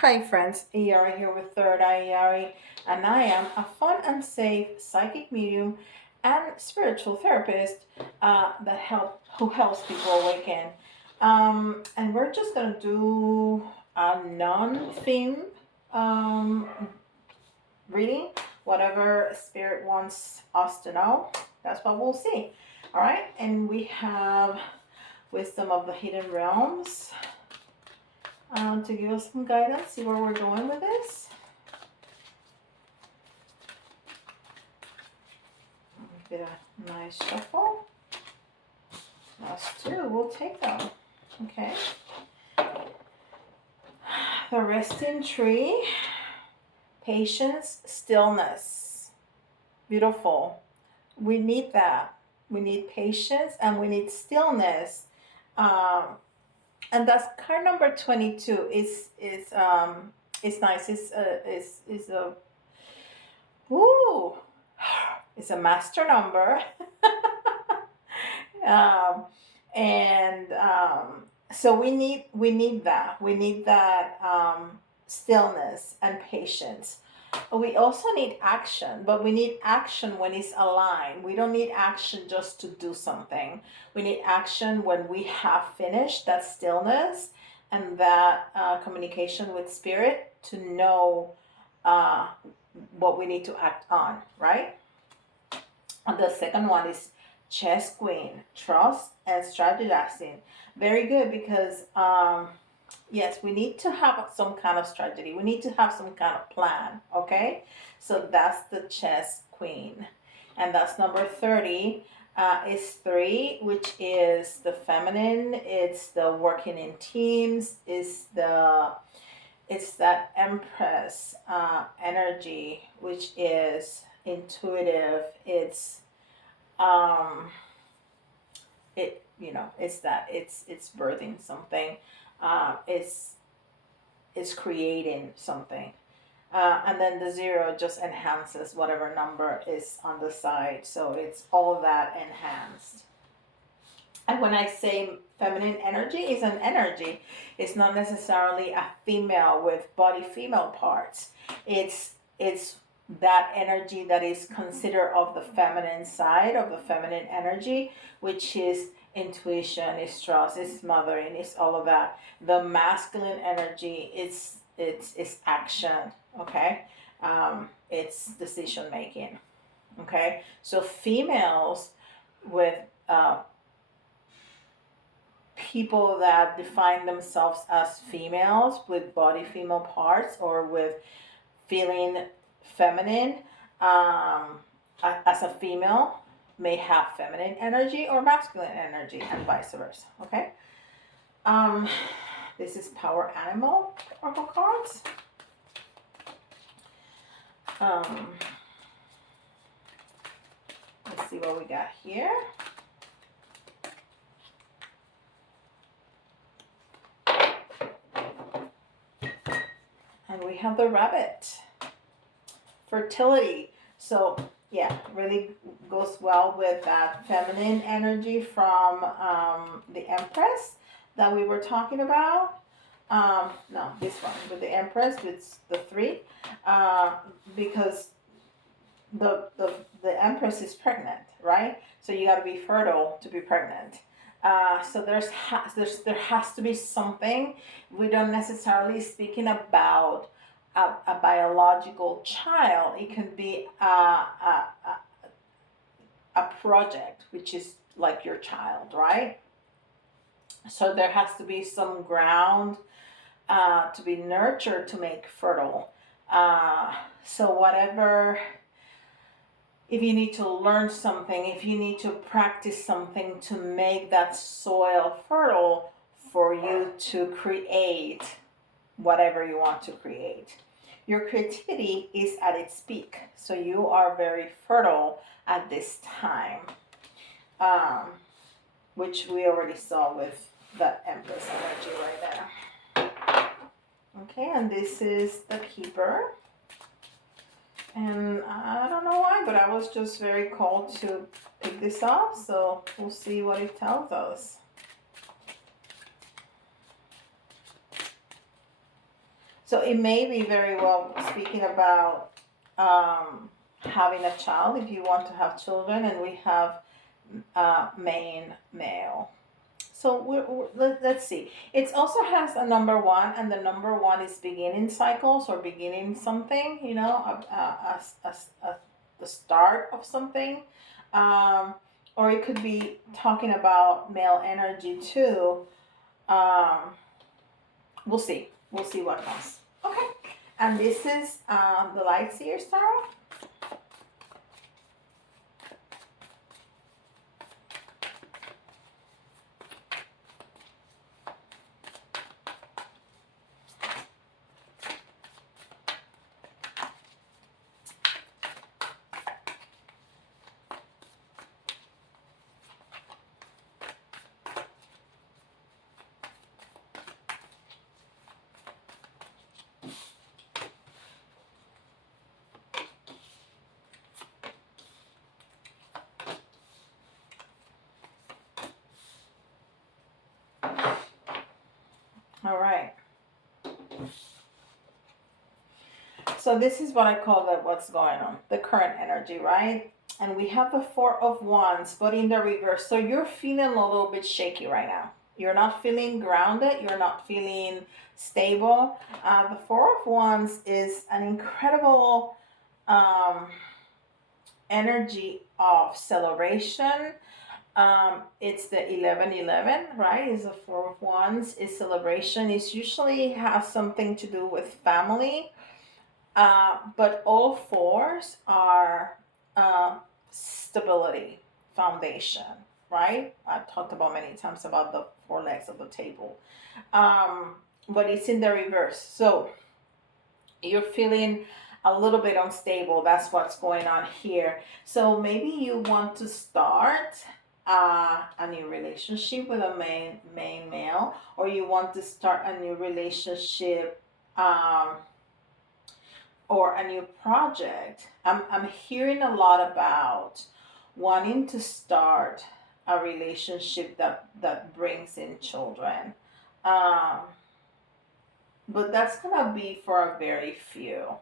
Hi friends, Iari here with Third Eye Iari, and I am a fun and safe psychic medium and spiritual therapist who helps people awaken. And we're just gonna do a non-theme um, reading, whatever spirit wants us to know. That's what we'll see. All right, and we have Wisdom of the Hidden Realms to give us some guidance, see where we're going with this. Get a nice shuffle. That's two, we'll take them. Okay. The resting tree, patience, stillness. Beautiful. We need that. We need patience and we need stillness. And that's card number 22. It's nice. It's a woo. It's a master number. um, and so we need that stillness and patience. We also need action, but we need action when it's aligned. We don't need action just to do something. We need action when we have finished that stillness and that communication with spirit to know uh, what we need to act on, right? And the second one is chess queen, trust and strategizing. Very good because yes, we need to have some kind of strategy. We need to have some kind of plan. Okay, so that's the chess queen, and that's number 30. Is three, which is the feminine. It's the working in teams. It's that empress energy, which is intuitive. Um it's birthing something. It's creating something. And then the zero just enhances whatever number is on the side, so it's all that enhanced. And when I say feminine energy, is an energy. It's not necessarily a female with body female parts. It's that energy that is considered of the feminine side of the feminine energy, which is intuition, is trust, is mothering, is all of that. The masculine energy it's action. Okay, it's decision making. Okay, so females with people that define themselves as females with body female parts or with feeling feminine um, as a female may have feminine energy or masculine energy and vice versa. Okay, um, this is power animal oracle cards. um, let's see what we got here. And we have the rabbit. Fertility. So yeah, really goes well with that feminine energy from the Empress that we were talking about. No, this one with the Empress, it's the three, because the Empress is pregnant, right? So you got to be fertile to be pregnant. So there has to be something. We don't necessarily speaking about a biological child. It can be a project, which is like your child, right? So there has to be some ground to be nurtured to make fertile. So whatever, if you need to learn something, if you need to practice something to make that soil fertile for you to create whatever you want to create. Your creativity is at its peak, so you are very fertile at this time, which we already saw with the Empress energy right there. Okay, and this is the Keeper. And I don't know why, but I was just very called to pick this up, so we'll see what it tells us. So it may be very well speaking about having a child if you want to have children, and we have main male. So let's see. It also has a number one, and the number one is beginning cycles or beginning something, the start of something. Um, or it could be talking about male energy too. Um, we'll see. We'll see what comes. Okay. And this is the Light Seers Tarot. All right. So this is what I call what's going on, the current energy, right? And we have the Four of Wands, but in the reverse. So you're feeling a little bit shaky right now. You're not feeling grounded. You're not feeling stable. The Four of Wands is an incredible um, energy of celebration. It's the 1111, right? It's the Four of Wands. It's celebration. It usually has something to do with family, but all fours are stability, foundation, right? I've talked about many times about the four legs of the table. Um, but it's in the reverse. So you're feeling a little bit unstable. That's what's going on here. So maybe you want to start a new relationship with a main male, or you want to start a new relationship. Or a new project. I'm hearing a lot about wanting to start a relationship that brings in children. Um, but that's gonna be for a very few.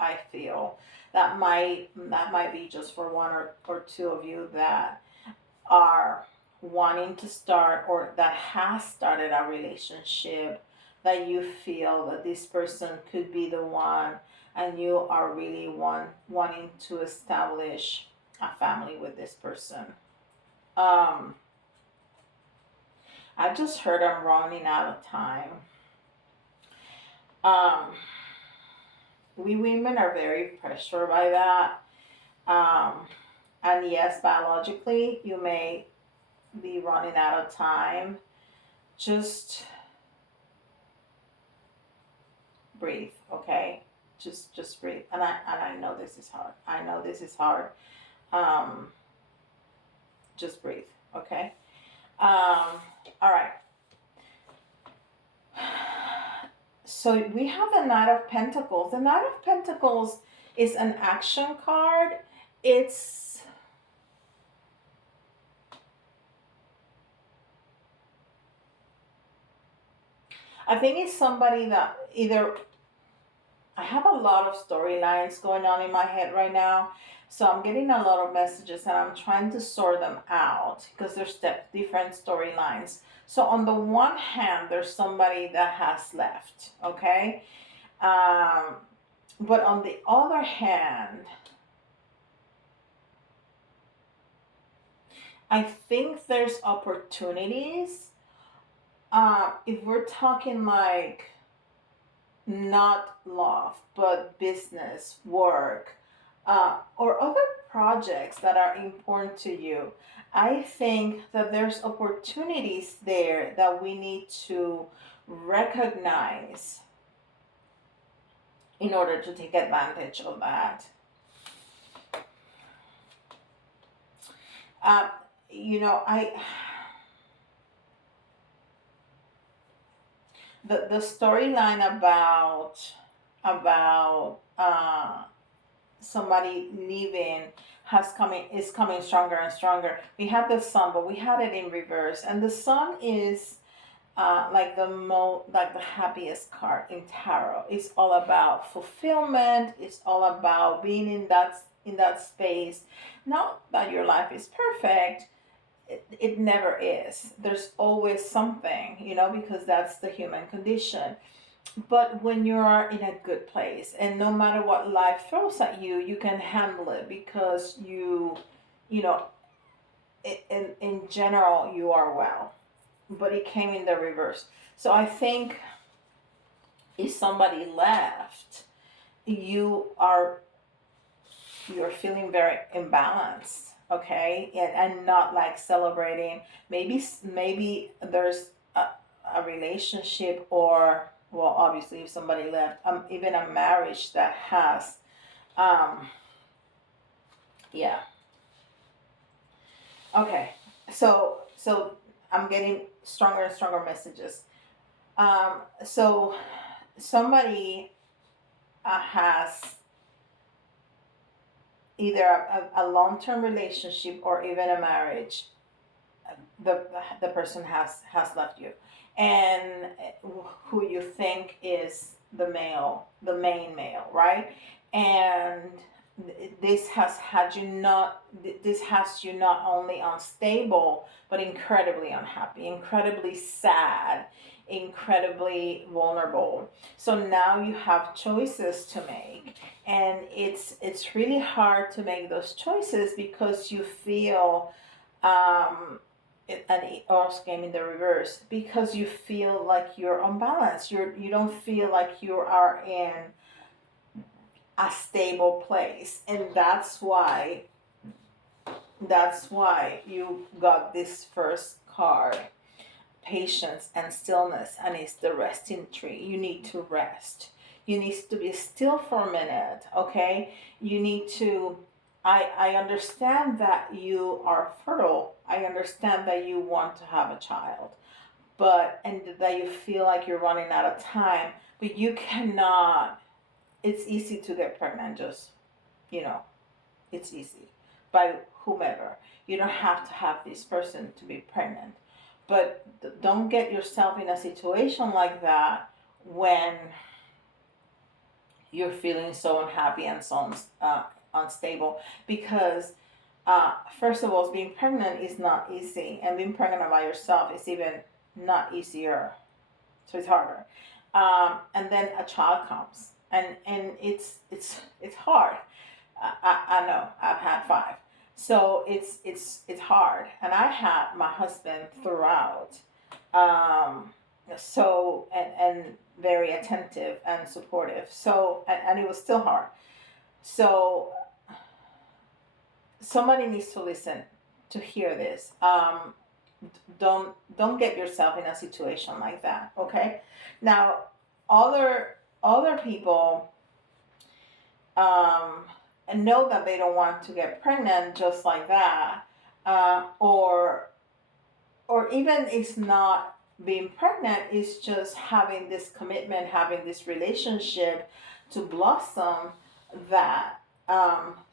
I feel that might be just for one or two of you that are wanting to start or that has started a relationship, that you feel that this person could be the one, and you are really wanting to establish a family with this person. um I just heard I'm running out of time. um we women are very pressured by that. um and yes, biologically you may be running out of time. Just breathe, okay? Just breathe. And I know this is hard. I know this is hard. Um, just breathe, okay? All right. So we have the Knight of Pentacles. The Knight of Pentacles is an action card. It's I think it's somebody that either I have a lot of storylines going on in my head right now. So I'm getting a lot of messages and I'm trying to sort them out because there's different storylines. So on the one hand, there's somebody that has left, okay? Um, but on the other hand, I think there's opportunities. If we're talking like not love, but business, work, or other projects that are important to you, I think that there's opportunities there that we need to recognize in order to take advantage of that. Uh, I the storyline about somebody leaving is coming stronger and stronger. We had the sun, but we had it in reverse, and the sun is like the happiest card in tarot. It's all about fulfillment. It's all about being in that space. Not that your life is perfect. It never is. There's always something, because that's the human condition. But when you're in a good place, and no matter what life throws at you, you can handle it because you know, in general, you are well. But it came in the reverse. So I think if somebody left, you are you're feeling very imbalanced, okay, and not like celebrating. Maybe there's a relationship, or well, obviously if somebody left, even a marriage that has um yeah. Okay, so I'm getting stronger and stronger messages. So somebody has either a long-term relationship or even a marriage. The person has left you, and who you think is the main male, right? And this has you not only unstable but incredibly unhappy, incredibly sad, incredibly vulnerable. So now you have choices to make, and it's really hard to make those choices because you feel and it also came in the reverse because you feel like you're unbalanced. You don't feel like you are in a stable place, and that's why you got this first card, patience and stillness, and it's the resting tree. You need to rest. You need to be still for a minute, okay? You need to. I understand that you are fertile. I understand that you want to have a child, but and that you feel like you're running out of time, but you cannot. It's easy to get pregnant, just you know, it's easy by whomever. You don't have to have this person to be pregnant, but don't get yourself in a situation like that when you're feeling so unhappy and so unstable, because first of all, being pregnant is not easy, and being pregnant by yourself is even not easier, so it's harder. And then a child comes, and it's hard. I know I've had five, so it's hard, and I had my husband throughout, um, so and very attentive and supportive. So and it was still hard. So somebody needs to listen to hear this. Don't get yourself in a situation like that. Okay, now other people um, and know that they don't want to get pregnant just like that, or even it's not being pregnant, it's just having this commitment, having this relationship to blossom that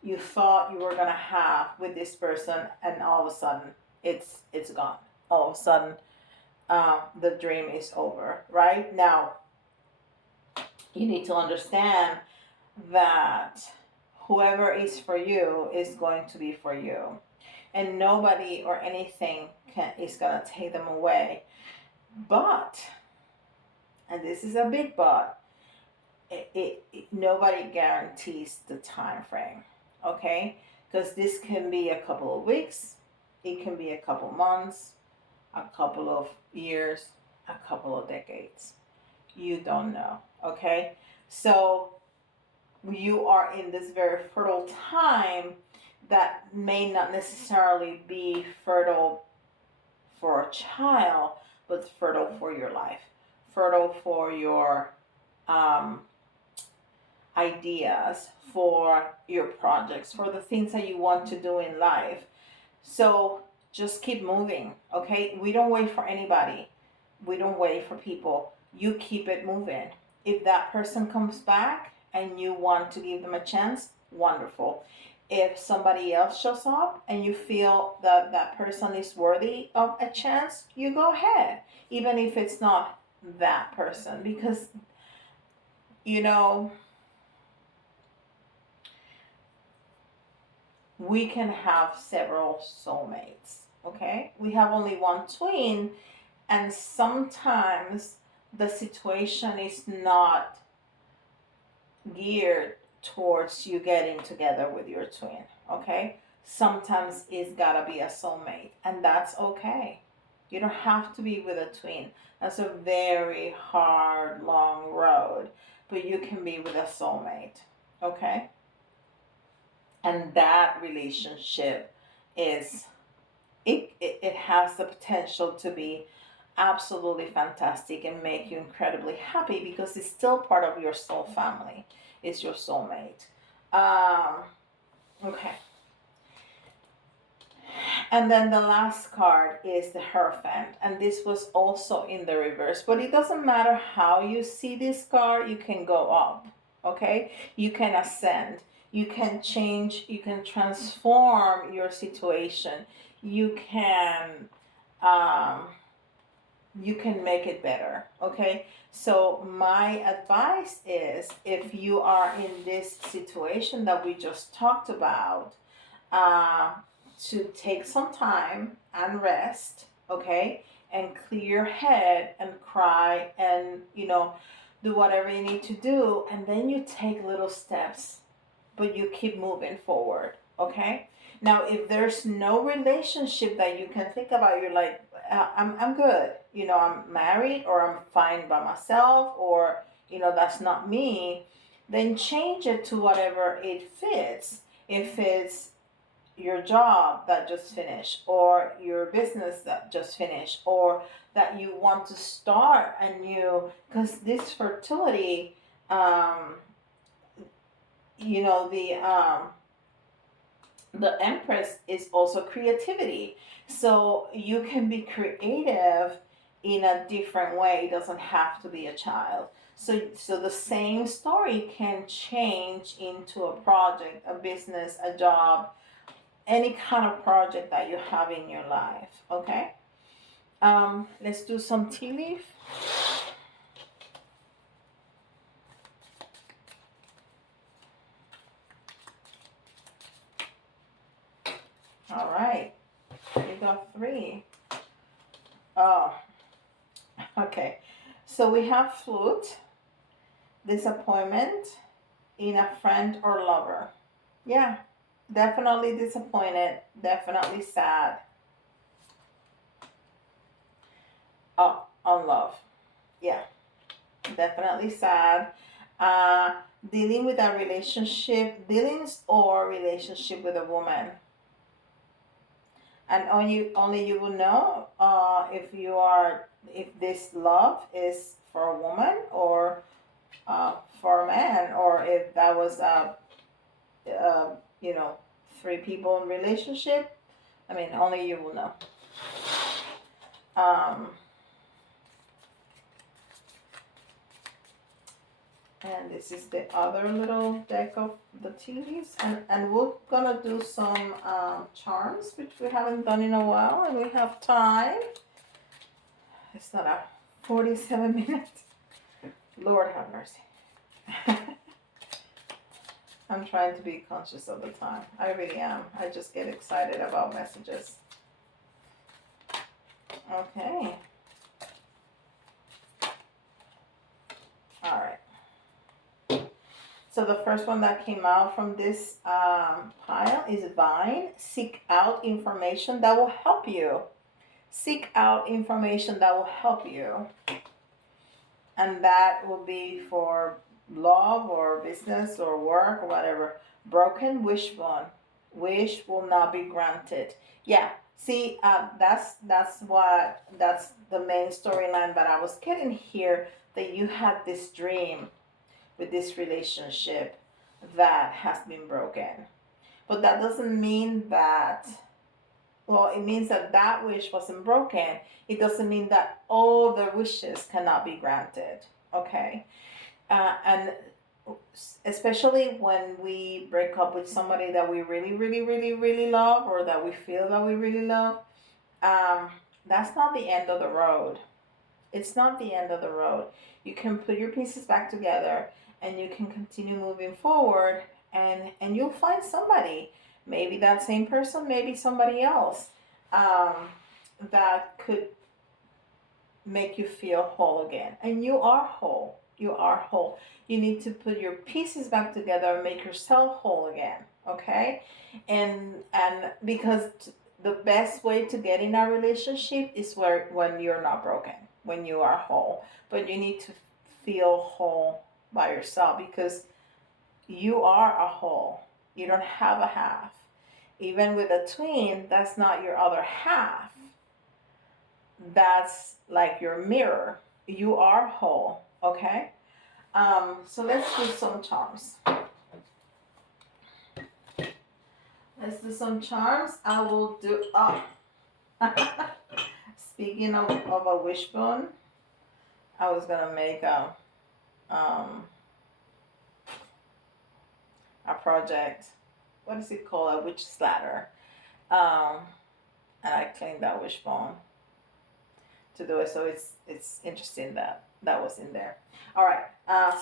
you thought you were gonna have with this person, and all of a sudden it's gone. All of a sudden, the dream is over. Right now, you need to understand that whoever is for you is going to be for you, and nobody or anything is gonna take them away. But, and this is a big but, nobody guarantees the time frame, okay? Because this can be a couple of weeks, it can be a couple months, a couple of years, a couple of decades. You don't know, okay? So you are in this very fertile time that may not necessarily be fertile for a child, but fertile for your life, fertile for your um, ideas, for your projects, for the things that you want to do in life. So just keep moving, okay? We don't wait for anybody. We don't wait for people. You keep it moving. If that person comes back and you want to give them a chance, wonderful. If somebody else shows up and you feel that that person is worthy of a chance, you go ahead, even if it's not that person, because you know we can have several soulmates. Okay, we have only one twin, and sometimes the situation is not geared towards you getting together with your twin. Okay, sometimes it's gotta be a soulmate, and that's okay. You don't have to be with a twin. That's a very hard, long road, but you can be with a soulmate. Okay, and that relationship is it has the potential to be absolutely fantastic and make you incredibly happy because it's still part of your soul family. It's your soulmate. Um, okay. And then the last card is the Hierophant, and this was also in the reverse. But it doesn't matter how you see this card, you can go up. Okay? You can ascend. You can change. You can transform your situation. You can um, you can make it better. Okay, so my advice is, if you are in this situation that we just talked about, uh, to take some time and rest. Okay, and clear your head and cry, and do whatever you need to do, and then you take little steps, but you keep moving forward. Okay, now if there's no relationship that you can think about, you're like, I'm good, I'm married, or I'm fine by myself, or that's not me, then change it to whatever it fits. If it's your job that just finished, or your business that just finished, or that you want to start a new, because this fertility, um, you know the Empress is also creativity. So you can be creative in a different way. It doesn't have to be a child. So the same story can change into a project, a business, a job, any kind of project that you have in your life. Okay. Let's do some tea leaf. All right. We got three. Oh, okay. So we have flute, disappointment in a friend or lover. Yeah, definitely disappointed, definitely sad. Oh, on love. Yeah, definitely sad. Uh, Dealing with a relationship, dealings or relationship with a woman. And only you will know if this love is for a woman, or for a man, or if that was uh, you know, three people in relationship. I mean, only you will know. Um, and this is the other little deck of the tea leaves, and we're gonna do some charms, which we haven't done in a while, and we have time. It's not a 47 minutes. Lord have mercy. I'm trying to be conscious of the time. I really am. I just get excited about messages. Okay. All right. So the first one that came out from this pile is Vine. Seek out information that will help you. Seek out information that will help you. And that will be for love or business or work or whatever. Broken wishbone. Wish will not be granted. Yeah. See, that's the main storyline that I was getting here. That you had this dream with this relationship that has been broken, but that doesn't mean that. Well, it means that that wish wasn't broken. It doesn't mean that all the wishes cannot be granted. Okay, and especially when we break up with somebody that we really, really, really, really love, or that we feel that we really love, um, that's not the end of the road. It's not the end of the road. You can put your pieces back together and you can continue moving forward, and you'll find somebody. Maybe that same person, maybe somebody else, um, that could make you feel whole again. And you are whole. You are whole. You need to put your pieces back together and make yourself whole again. Okay? And because the best way to get in a relationship is where when you're not broken, when you are whole. But you need to feel whole by yourself, because you are a whole. You don't have a half. Even with a twin, that's not your other half. That's like your mirror. You are whole. Okay? So let's do some charms. Let's do some charms. I will do. Oh. Speaking of a wishbone, I was gonna make a project. What is it called? A witch slather. Um, and I cleaned that wishbone to do it. So it's interesting that that was in there. All right.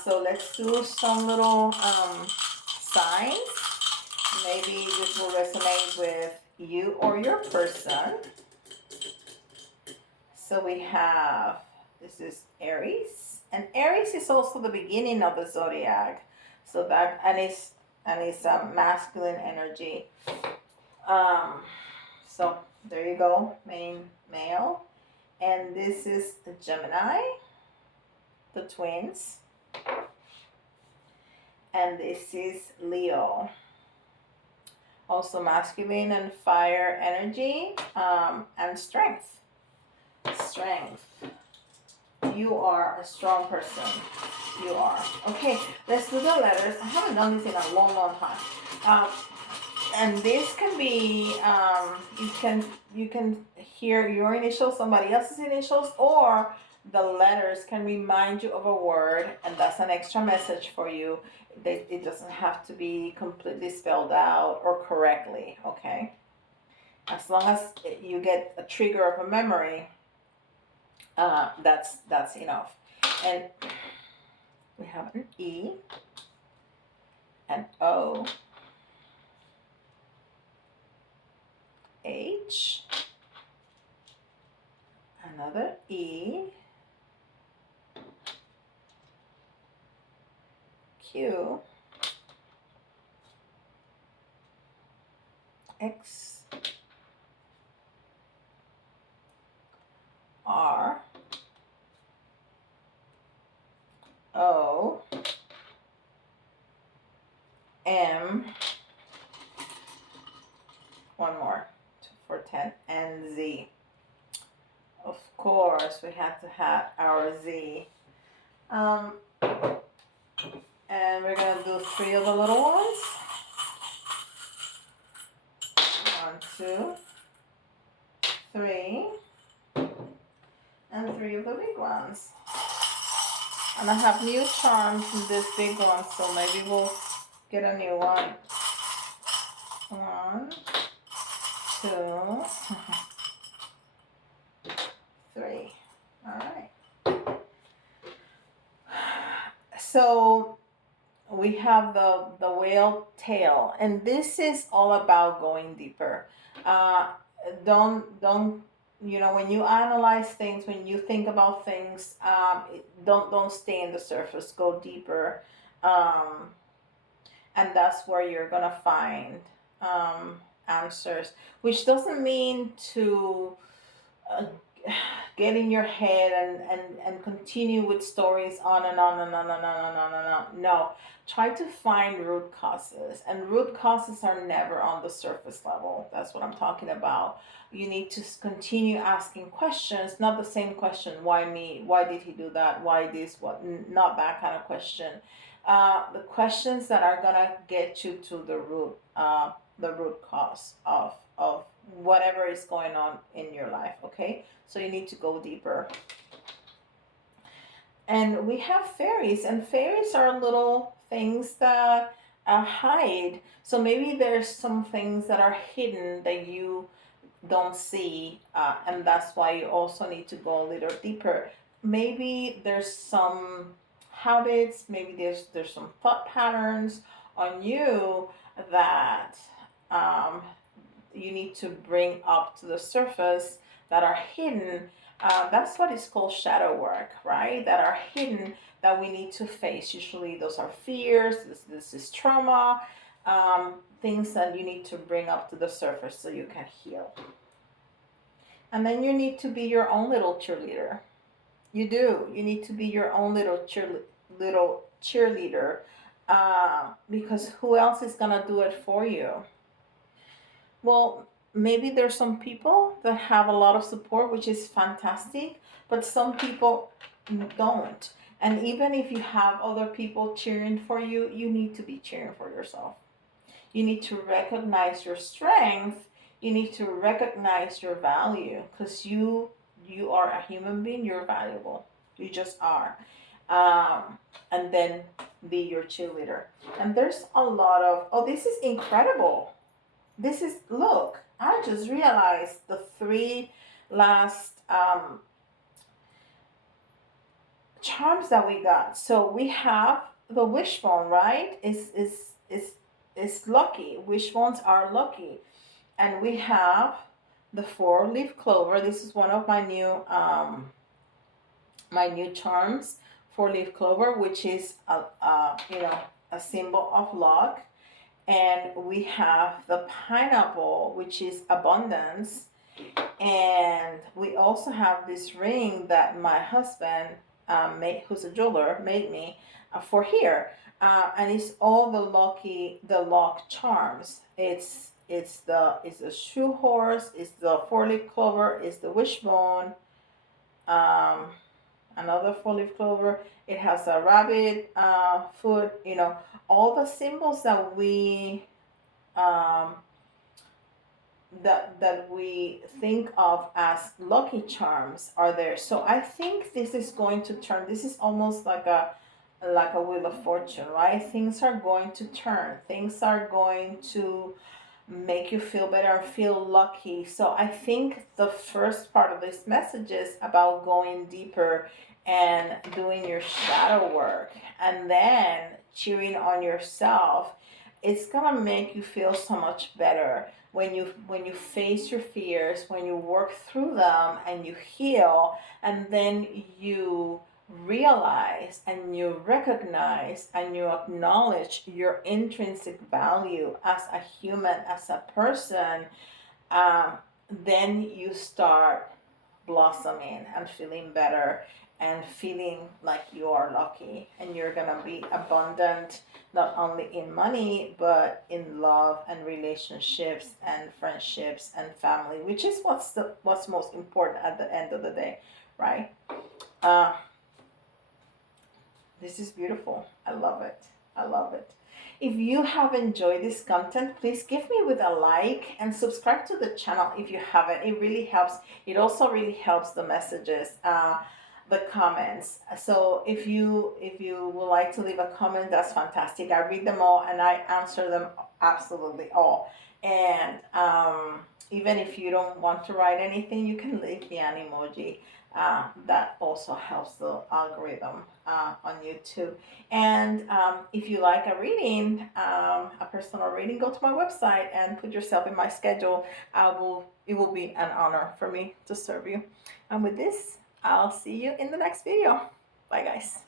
So let's do some little signs. Maybe this will resonate with you or your person. So we have, this is Aries, and Aries is also the beginning of the zodiac. So that, and it's masculine energy. So there you go, male. And this is the Gemini, the twins. And this is Leo. Also masculine and fire energy, and strength. Strength. You are a strong person. You are. Okay, let's do the letters. I haven't done this in a long, long time. And this can be, you can hear your initials, somebody else's initials, or the letters can remind you of a word, and that's an extra message for you. It doesn't have to be completely spelled out or correctly, okay? As long as you get a trigger of a memory, that's enough. And we have an E, an O, H, another E, Q, X, R, O, M, one more for 10, and Z. Of course, we had to have our Z. And we're going to do 3 of the little ones. 1, 2, 3. And 3 of the big ones. And I have new charms in this big one, so maybe we'll get a new one. 1, 2, 3. All right. So we have the whale tail, and this is all about going deeper. Don't when you analyze things, when you think about things, don't stay in the surface. Go deeper, and that's where you're gonna find answers. Which doesn't mean to uh, get in your head and continue with stories on and on and on and on and on and on. No, try to find root causes, and root causes are never on the surface level. That's what I'm talking about. You need to continue asking questions, not the same question, why me, why did he do that, why this, what, not that kind of question. The questions that are gonna get you to the root cause of whatever is going on in your life. Okay, so you need to go deeper. And we have fairies, and fairies are little things that hide. So maybe there's some things that are hidden that you don't see, and that's why you also need to go a little deeper. Maybe there's some habits, maybe there's some thought patterns on you that um, you need to bring up to the surface that are hidden. That's what is called shadow work, right? That are hidden that we need to face. Usually, those are fears, this is trauma, things that you need to bring up to the surface so you can heal. And then you need to be your own little cheerleader. You do. You need to be your own little cheerleader, because who else is gonna do it for you? Well, maybe there's some people that have a lot of support, which is fantastic, but some people don't. And even if you have other people cheering for you, you need to be cheering for yourself. You need to recognize your strength. You need to recognize your value, because you are a human being. You're valuable. You just are. And then be your cheerleader. And there's a lot of, oh, this is incredible. This is, look, I just realized the three last charms that we got. So we have the wishbone, right? Is lucky. Wishbones are lucky. And we have the four-leaf clover. This is one of my new charms, four-leaf clover, which is a symbol of luck. And we have the pineapple, which is abundance. And we also have this ring that my husband made, who's a jeweler, made me for here. And it's all the luck charms. It's the shoe horse, it's the four-leaf clover, it's the wishbone, um, another four-leaf clover. It has a rabbit foot. All the symbols um, that we think of as lucky charms are there. So I think this is going to turn. This is almost like a wheel of fortune, right? Things are going to turn. Things are going to make you feel better, feel lucky. So I think the first part of this message is about going deeper and doing your shadow work, and then cheering on yourself. It's gonna make you feel so much better when you face your fears, when you work through them and you heal, and then you realize and you recognize and you acknowledge your intrinsic value as a human, as a person. um, then you start blossoming and feeling better and feeling like you are lucky, and you're gonna be abundant not only in money but in love and relationships and friendships and family, which is what's most important at the end of the day, right? uh, this is beautiful. I love it. I love it. If you have enjoyed this content, please give me with a like and subscribe to the channel if you haven't. It really helps. It also really helps the messages, the comments. So if you would like to leave a comment, that's fantastic. I read them all and I answer them absolutely all. And even if you don't want to write anything, you can leave me an emoji. That also helps the algorithm on YouTube. And if you like a reading, a personal reading, go to my website and put yourself in my schedule. It will be an honor for me to serve you. And with this, I'll see you in the next video. Bye, guys.